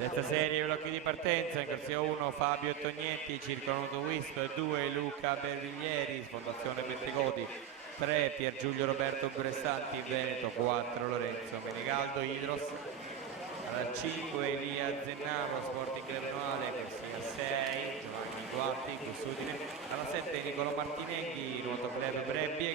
Terza serie, blocchi di partenza, in corsia 1 Fabio Tognetti, Circolo Nuoto Wisto, 2 Luca Berliglieri, Fondazione Bentegodi, 3 Pier Giulio Roberto Bressanti, Veneto, 4 Lorenzo Menigaldo, Idros, alla 5 Elia Zennaro, Sporting Club Noale, corsia 6 Giovanni Guardi, Cussudine, alla 7 Nicolò Martinenghi, Nuoto Club Brebbie,